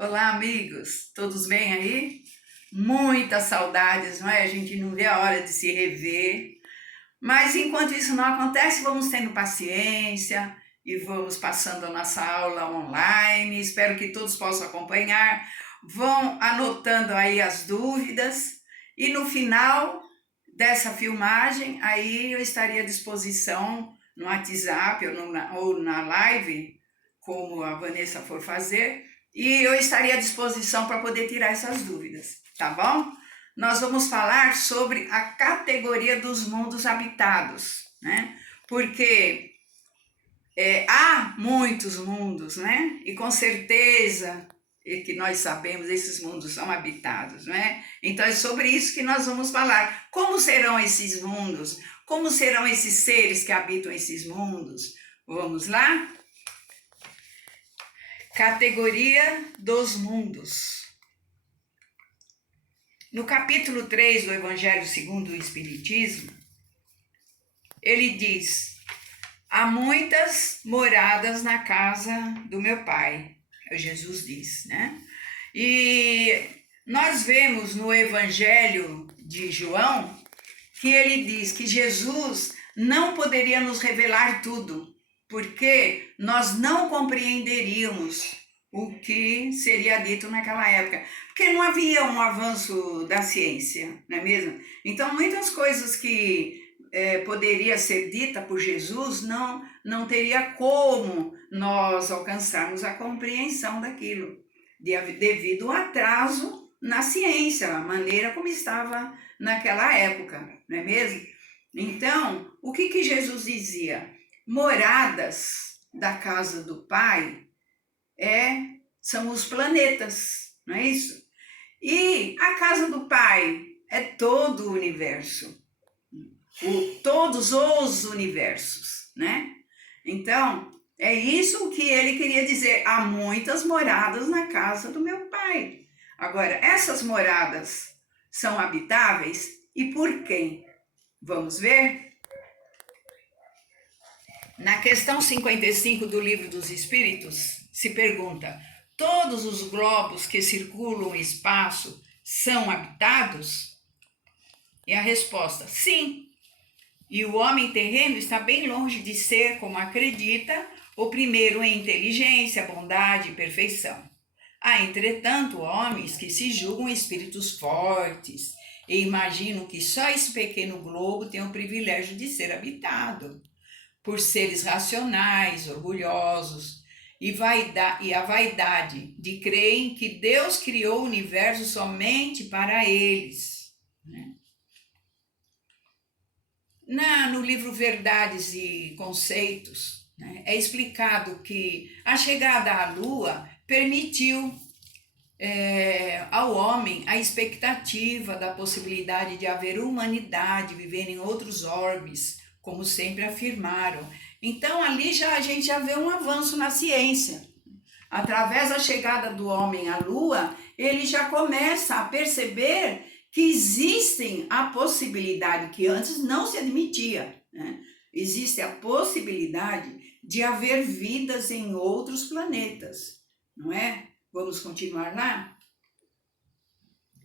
Olá, amigos, todos bem aí? Muitas saudades, não é? A gente não vê a hora de se rever. Mas enquanto isso não acontece, vamos tendo paciência e vamos passando a nossa aula online. Espero que todos possam acompanhar. Vão anotando aí as dúvidas e no final dessa filmagem, aí eu estaria à disposição no WhatsApp ou na live, como a Vanessa for fazer, e eu estaria à disposição para poder tirar essas dúvidas, tá bom? Nós vamos falar sobre a categoria dos mundos habitados, né? Porque há muitos mundos, né? E com certeza que nós sabemos, esses mundos são habitados, né? Então é sobre isso que nós vamos falar. Como serão esses mundos? Como serão esses seres que habitam esses mundos? Vamos lá? Categoria dos mundos. No capítulo 3 do Evangelho segundo o Espiritismo, ele diz: há muitas moradas na casa do meu Pai. Jesus diz, né? E nós vemos no Evangelho de João que ele diz que Jesus não poderia nos revelar tudo, porque nós não compreenderíamos o que seria dito naquela época, porque não havia um avanço da ciência, não é mesmo? Então, muitas coisas que poderia ser dita por Jesus não teria como nós alcançarmos a compreensão daquilo, devido ao atraso na ciência, a maneira como estava naquela época, não é mesmo? Então, o que Jesus dizia? Moradas da casa do Pai são os planetas, não é isso? E a casa do Pai é todo o universo, todos os universos, né? Então, é isso que ele queria dizer. Há muitas moradas na casa do meu Pai. Agora, essas moradas são habitáveis e por quem? Vamos ver? Na questão 55 do Livro dos Espíritos, se pergunta: todos os globos que circulam o espaço são habitados? E a resposta: sim. E o homem terreno está bem longe de ser, como acredita, o primeiro em inteligência, bondade e perfeição. Há, entretanto, homens que se julgam espíritos fortes e imaginam que só esse pequeno globo tem o privilégio de ser habitado por seres racionais, orgulhosos, e a vaidade de crerem que Deus criou o universo somente para eles, né? No livro Verdades e Conceitos, né, é explicado que a chegada à Lua permitiu ao homem a expectativa da possibilidade de haver humanidade vivendo em outros orbes, como sempre afirmaram. Então ali a gente já vê um avanço na ciência. Através da chegada do homem à Lua, ele já começa a perceber que existem a possibilidade, que antes não se admitia, né? Existe a possibilidade de haver vidas em outros planetas, não é? Vamos continuar lá?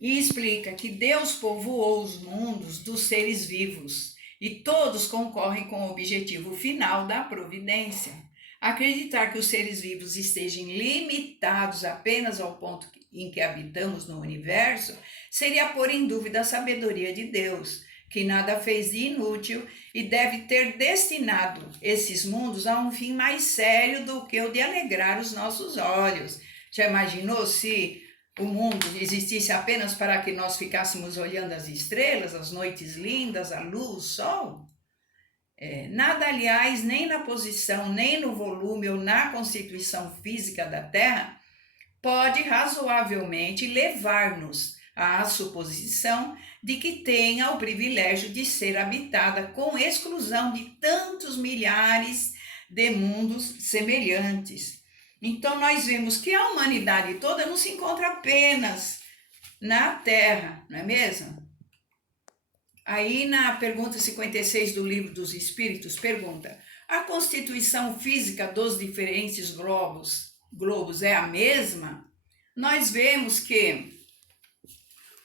E explica que Deus povoou os mundos dos seres vivos e todos concorrem com o objetivo final da providência. Acreditar que os seres vivos estejam limitados apenas ao ponto em que habitamos no universo seria pôr em dúvida a sabedoria de Deus, que nada fez de inútil e deve ter destinado esses mundos a um fim mais sério do que o de alegrar os nossos olhos. Já imaginou se o mundo existisse apenas para que nós ficássemos olhando as estrelas, as noites lindas, a luz, o sol? Nada, aliás, nem na posição, nem no volume ou na constituição física da Terra pode razoavelmente levar-nos à suposição de que tenha o privilégio de ser habitada com exclusão de tantos milhares de mundos semelhantes. Então nós vemos que a humanidade toda não se encontra apenas na Terra, não é mesmo? Aí na pergunta 56 do Livro dos Espíritos, pergunta: a constituição física dos diferentes globos é a mesma? nós vemos que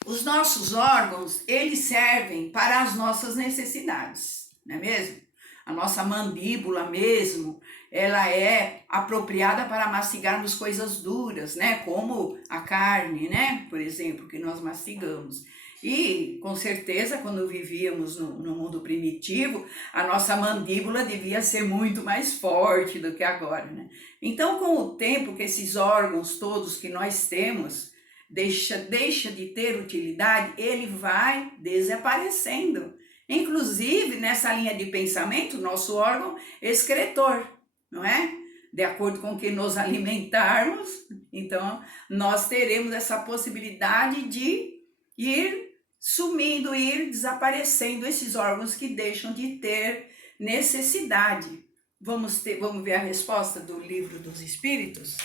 os nossos órgãos, eles servem para as nossas necessidades, não é mesmo? A nossa mandíbula mesmo, ela é apropriada para mastigarmos coisas duras, né? Como a carne, né? Por exemplo, que nós mastigamos. E, com certeza, quando vivíamos no mundo primitivo, a nossa mandíbula devia ser muito mais forte do que agora, né? Então, com o tempo que esses órgãos todos que nós temos deixa de ter utilidade, ele vai desaparecendo. Inclusive, nessa linha de pensamento, nosso órgão excretor, não é? De acordo com o que nos alimentarmos, então nós teremos essa possibilidade de ir sumindo, ir desaparecendo esses órgãos que deixam de ter necessidade. Vamos ver a resposta do Livro dos Espíritos?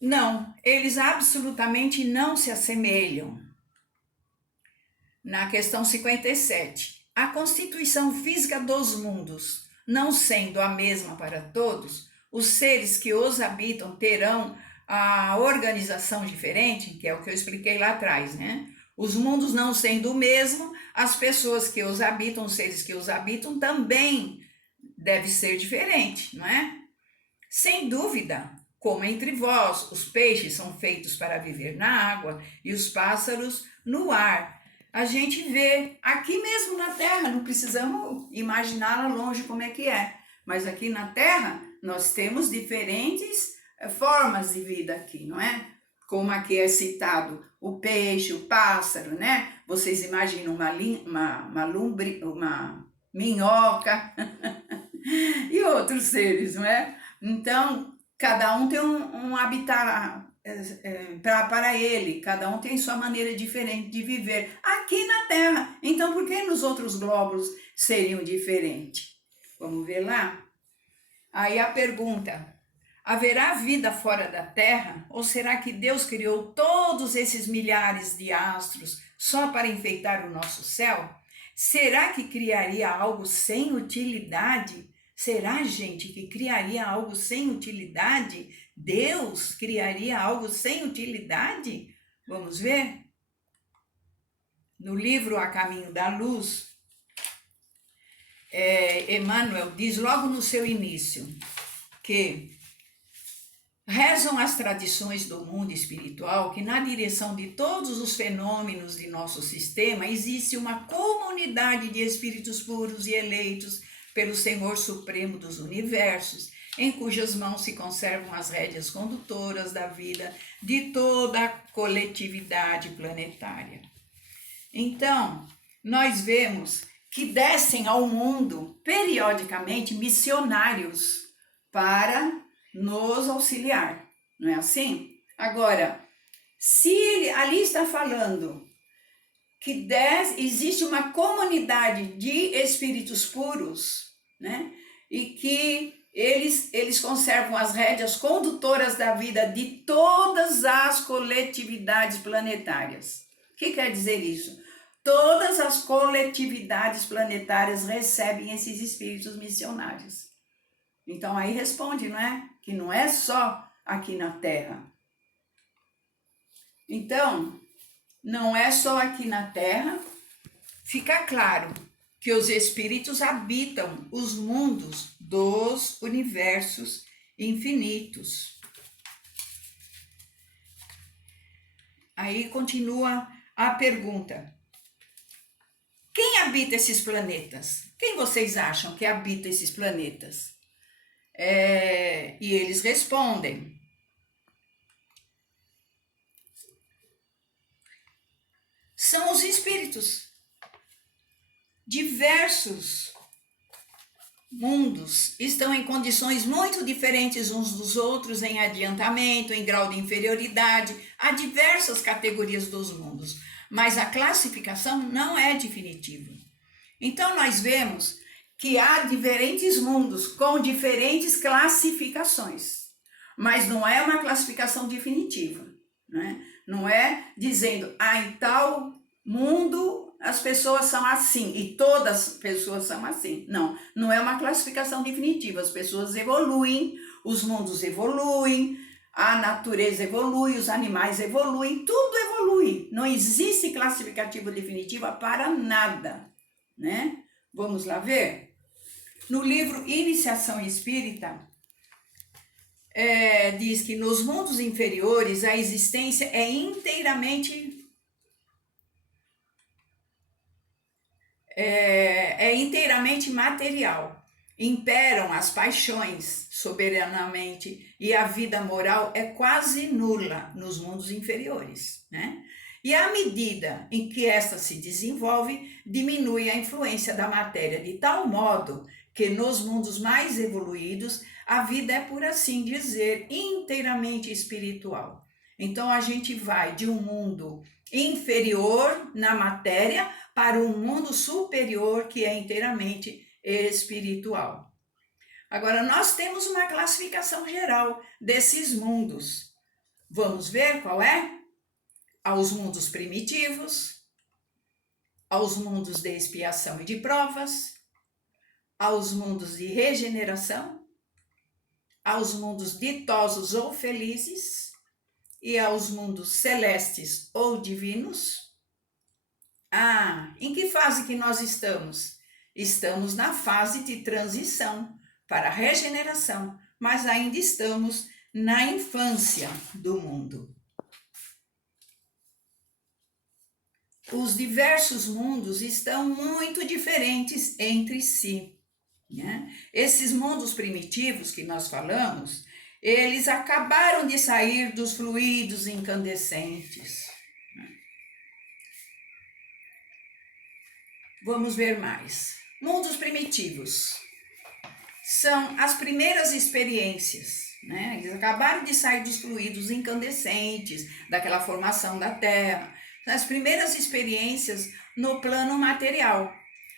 Não, eles absolutamente não se assemelham. Na questão 57, a constituição física dos mundos, não sendo a mesma para todos, os seres que os habitam terão a organização diferente, que é o que eu expliquei lá atrás, né? Os mundos não sendo o mesmo, as pessoas que os habitam, os seres que os habitam também deve ser diferente, não é? Sem dúvida, como entre vós, os peixes são feitos para viver na água e os pássaros no ar. A gente vê aqui mesmo na Terra, não precisamos imaginar lá longe como é que é, mas aqui na Terra nós temos diferentes formas de vida aqui, não é? Como aqui é citado o peixe, o pássaro, né? Vocês imaginam uma minhoca e outros seres, não é? Então, cada um tem um habitat para ele, cada um tem sua maneira diferente de viver aqui na Terra. Então, por que nos outros globos seriam diferentes? Vamos ver lá? Aí a pergunta: haverá vida fora da Terra? Ou será que Deus criou todos esses milhares de astros só para enfeitar o nosso céu? Será que criaria algo sem utilidade? Será, gente, que criaria algo sem utilidade? Deus criaria algo sem utilidade? Vamos ver? No livro A Caminho da Luz, Emmanuel diz logo no seu início que rezam as tradições do mundo espiritual que na direção de todos os fenômenos de nosso sistema existe uma comunidade de espíritos puros e eleitos pelo Senhor Supremo dos Universos, em cujas mãos se conservam as rédeas condutoras da vida de toda a coletividade planetária. Então, nós vemos que descem ao mundo periodicamente missionários para nos auxiliar, não é assim? Agora, se ali está falando que existe uma comunidade de espíritos puros, né? E que eles conservam as rédeas condutoras da vida de todas as coletividades planetárias. O que quer dizer isso? Todas as coletividades planetárias recebem esses espíritos missionários. Então aí responde, não é? Que não é só aqui na Terra. Então, não é só aqui na Terra. Fica claro que os espíritos habitam os mundos dos universos infinitos. Aí continua a pergunta: quem habita esses planetas? Quem vocês acham que habita esses planetas? E eles respondem: são os espíritos. Diversos mundos estão em condições muito diferentes uns dos outros, em adiantamento, em grau de inferioridade. Há diversas categorias dos mundos, mas a classificação não é definitiva. Então nós vemos que há diferentes mundos com diferentes classificações, mas não é uma classificação definitiva, né? Não é dizendo, em tal mundo as pessoas são assim e todas as pessoas são assim. Não, não é uma classificação definitiva. As pessoas evoluem, os mundos evoluem, natureza evolui, os animais evoluem, tudo evolui. Não existe classificativo definitiva para nada, né? Vamos lá ver? No livro Iniciação Espírita, diz que nos mundos inferiores a existência é inteiramente material. Imperam as paixões soberanamente e a vida moral é quase nula nos mundos inferiores, né? E à medida em que esta se desenvolve, diminui a influência da matéria de tal modo que nos mundos mais evoluídos a vida é, por assim dizer, inteiramente espiritual. Então a gente vai de um mundo inferior na matéria para um mundo superior que é inteiramente espiritual. Agora, nós temos uma classificação geral desses mundos. Vamos ver qual é? Aos mundos primitivos, aos mundos de expiação e de provas, aos mundos de regeneração, aos mundos ditosos ou felizes e aos mundos celestes ou divinos. Em que fase que nós estamos? Estamos na fase de transição para a regeneração, mas ainda estamos na infância do mundo. Os diversos mundos estão muito diferentes entre si, né? Esses mundos primitivos que nós falamos, eles acabaram de sair dos fluidos incandescentes. Vamos ver mais. Mundos primitivos são as primeiras experiências, né? Eles acabaram de sair dos fluidos incandescentes, daquela formação da Terra. As primeiras experiências no plano material.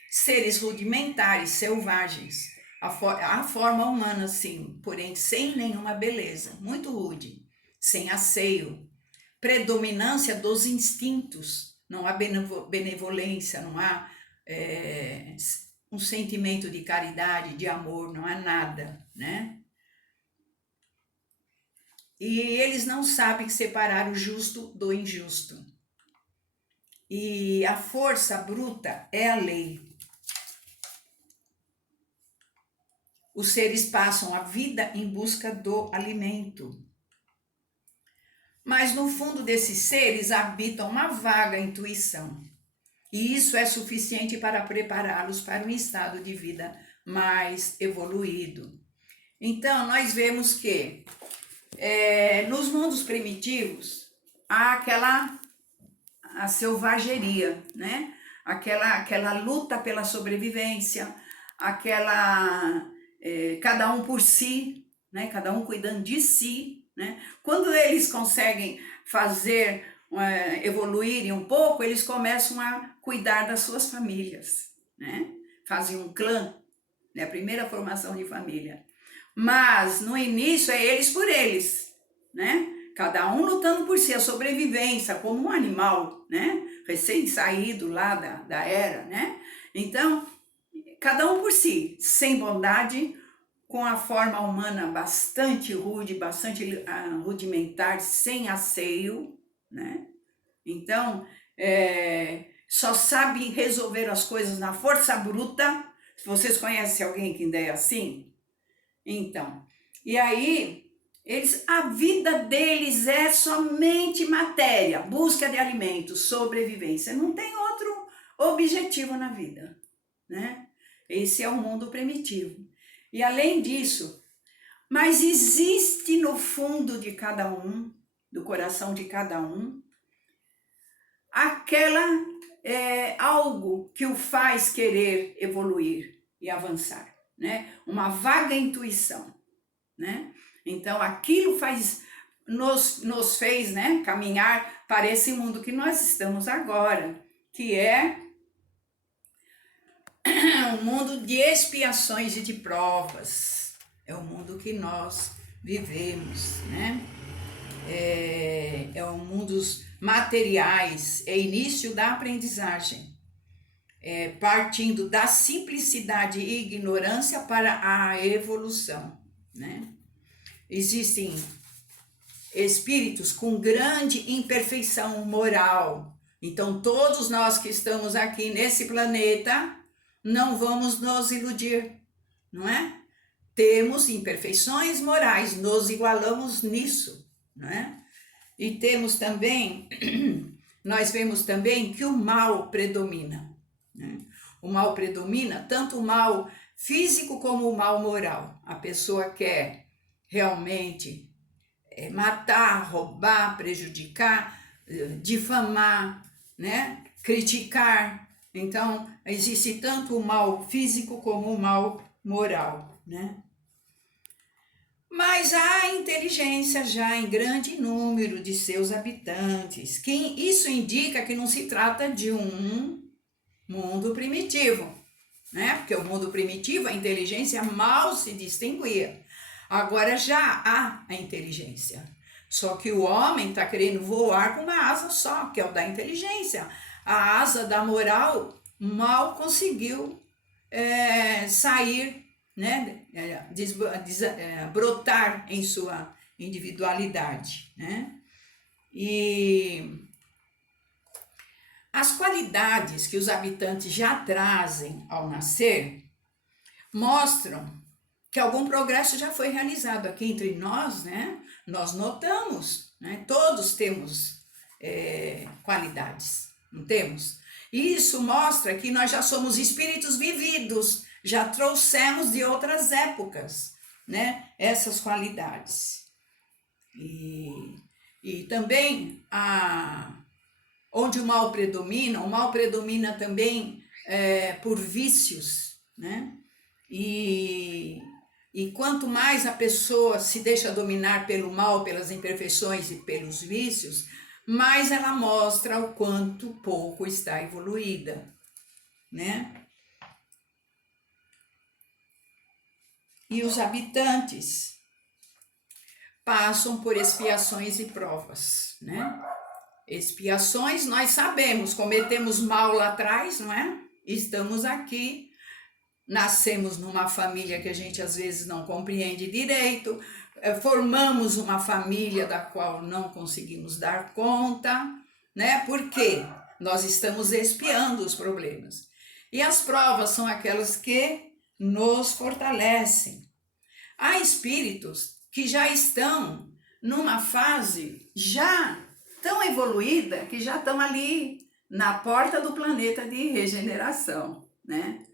Seres rudimentares, selvagens. A forma humana, sim, porém sem nenhuma beleza. Muito rude, sem asseio. Predominância dos instintos. Não há benevolência, não há um sentimento de caridade, de amor, não há nada, né? E eles não sabem separar o justo do injusto. E a força bruta é a lei. Os seres passam a vida em busca do alimento. Mas no fundo desses seres habita uma vaga intuição. E isso é suficiente para prepará-los para um estado de vida mais evoluído. Então, nós vemos que nos mundos primitivos há a selvageria, né? Aquela luta pela sobrevivência, cada um por si, né? Cada um cuidando de si, né? Quando eles conseguem evoluírem um pouco, eles começam a cuidar das suas famílias, né? Fazem um clã, né? A primeira formação de família. Mas no início é eles por eles, né? Cada um lutando por si, a sobrevivência, como um animal, né? Recém-saído lá da era, né? Então, cada um por si, sem bondade, com a forma humana bastante rude, bastante rudimentar, sem asseio, né? Então, só sabe resolver as coisas na força bruta. Vocês conhecem alguém que ainda é assim? Então, e aí, a vida deles é somente matéria, busca de alimentos, sobrevivência. Não tem outro objetivo na vida, né? Esse é o mundo primitivo. E além disso, mas existe no fundo de cada um, do coração de cada um, algo que o faz querer evoluir e avançar, né? Uma vaga intuição, né? Então aquilo nos fez, né, caminhar para esse mundo que nós estamos agora, que é um mundo de expiações e de provas. É o mundo que nós vivemos, né? É um mundo dos materiais, é início da aprendizagem, partindo da simplicidade e ignorância para a evolução, né? Existem espíritos com grande imperfeição moral. Então, todos nós que estamos aqui nesse planeta, não vamos nos iludir, não é? Temos imperfeições morais, nos igualamos nisso, não é? E temos também, nós vemos também que o mal predomina, né? O mal predomina, tanto o mal físico como o mal moral. A pessoa quer realmente matar, roubar, prejudicar, difamar, né? Criticar. Então, existe tanto o mal físico como o mal moral, né? Mas há inteligência já em grande número de seus habitantes, que isso indica que não se trata de um mundo primitivo, né? Porque o mundo primitivo, a inteligência mal se distinguia. Agora já há a inteligência. Só que o homem está querendo voar com uma asa só, que é o da inteligência. A asa da moral mal conseguiu sair, né? Brotar em sua individualidade, né? E as qualidades que os habitantes já trazem ao nascer mostram que algum progresso já foi realizado aqui entre nós, né? Nós notamos, né? Todos temos qualidades, não temos? Isso mostra que nós já somos espíritos vividos, já trouxemos de outras épocas, né? Essas qualidades. E também onde o mal predomina também por vícios, né? E quanto mais a pessoa se deixa dominar pelo mal, pelas imperfeições e pelos vícios, mais ela mostra o quanto pouco está evoluída, né? E os habitantes passam por expiações e provas, né? Expiações, nós sabemos, cometemos mal lá atrás, não é? Estamos aqui, nascemos numa família que a gente às vezes não compreende direito, formamos uma família da qual não conseguimos dar conta, né? Por quê? Nós estamos expiando os problemas. E as provas são aquelas que nos fortalecem. Há espíritos que já estão numa fase já tão evoluída que já estão ali na porta do planeta de regeneração, né?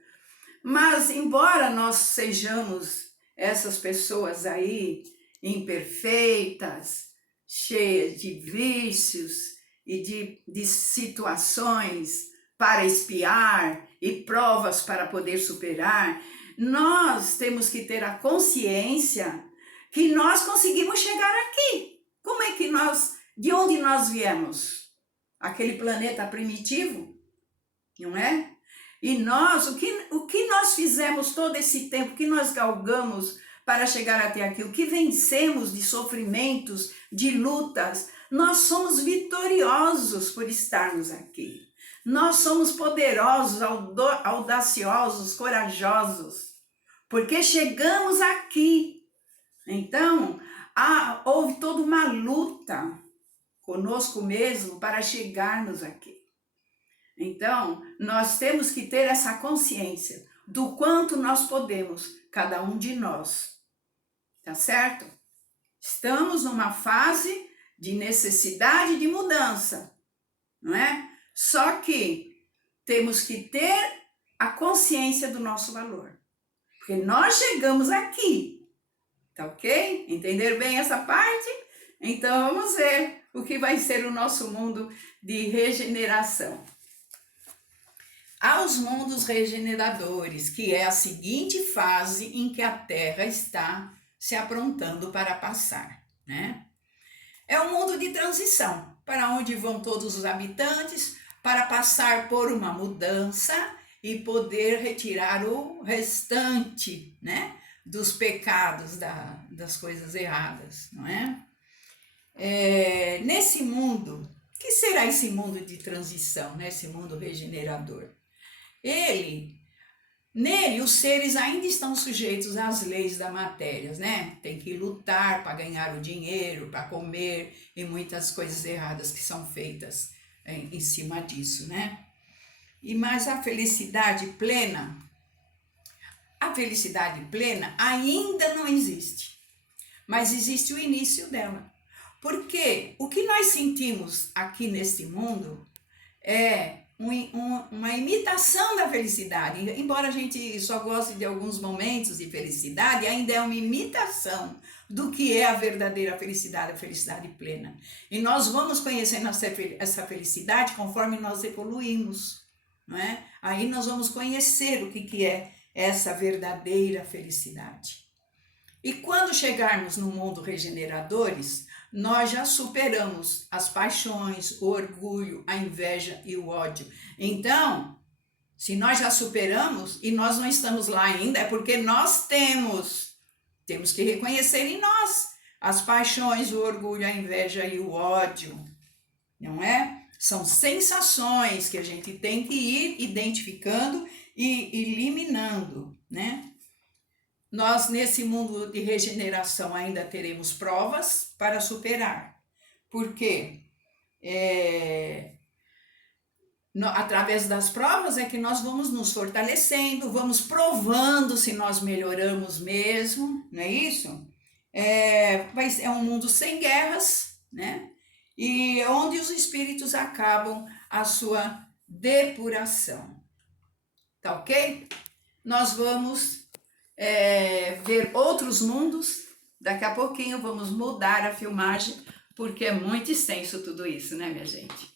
Mas, embora nós sejamos essas pessoas aí imperfeitas, cheias de vícios e de situações para espiar e provas para poder superar, nós temos que ter a consciência que nós conseguimos chegar aqui. Como é que de onde nós viemos? Aquele planeta primitivo, não é? E nós, o que nós fizemos todo esse tempo, o que nós galgamos para chegar até aqui, o que vencemos de sofrimentos, de lutas, nós somos vitoriosos por estarmos aqui. Nós somos poderosos, audaciosos, corajosos, porque chegamos aqui. Então, houve toda uma luta conosco mesmo para chegarmos aqui. Então, nós temos que ter essa consciência do quanto nós podemos, cada um de nós, tá certo? Estamos numa fase de necessidade de mudança, não é? Só que temos que ter a consciência do nosso valor, porque nós chegamos aqui, tá ok? Entenderam bem essa parte? Então, vamos ver o que vai ser o nosso mundo de regeneração. Aos mundos regeneradores, que é a seguinte fase em que a Terra está se aprontando para passar, né? É um mundo de transição, para onde vão todos os habitantes, para passar por uma mudança e poder retirar o restante, né, dos pecados, das coisas erradas, não é? Nesse mundo, o que será esse mundo de transição, né? Esse mundo regenerador? Ele Nele, os seres ainda estão sujeitos às leis da matéria, né? Tem que lutar para ganhar o dinheiro, para comer e muitas coisas erradas que são feitas em cima disso, né? Mas a felicidade plena ainda não existe, mas existe o início dela. Porque o que nós sentimos aqui neste mundo é uma imitação da felicidade. Embora a gente só goste de alguns momentos de felicidade, ainda é uma imitação do que é a verdadeira felicidade, a felicidade plena. E nós vamos conhecendo essa felicidade conforme nós evoluímos, não é? Aí nós vamos conhecer o que é essa verdadeira felicidade. E quando chegarmos no mundo regeneradores, nós já superamos as paixões, o orgulho, a inveja e o ódio. Então, se nós já superamos e nós não estamos lá ainda, é porque nós temos que reconhecer em nós as paixões, o orgulho, a inveja e o ódio, não é? São sensações que a gente tem que ir identificando e eliminando, né? Nós, nesse mundo de regeneração, ainda teremos provas para superar. Porque através das provas é que nós vamos nos fortalecendo, vamos provando se nós melhoramos mesmo, não é isso? É um mundo sem guerras, né? E onde os espíritos acabam a sua depuração. Tá ok? Nós vamos ver outros mundos. Daqui a pouquinho vamos mudar a filmagem, porque é muito extenso tudo isso, né, minha gente?